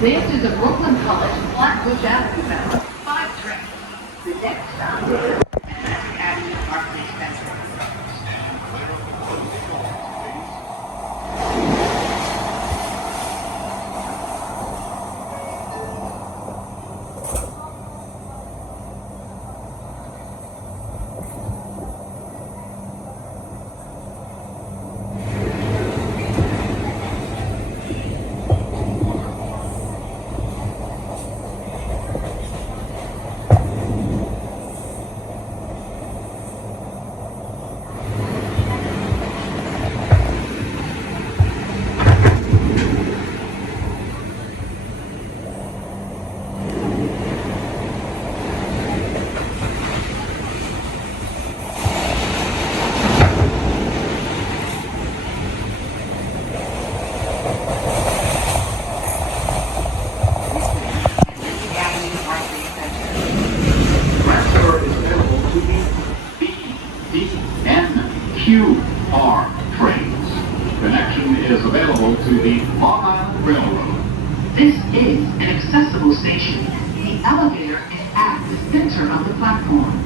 This is a Brooklyn College Flatbush Avenue bound 5 train. The next stop is Avenue Market Center. QR trains. Connection is available to the Long Island Railroad. This is an accessible station. The elevator is at the center of the platform.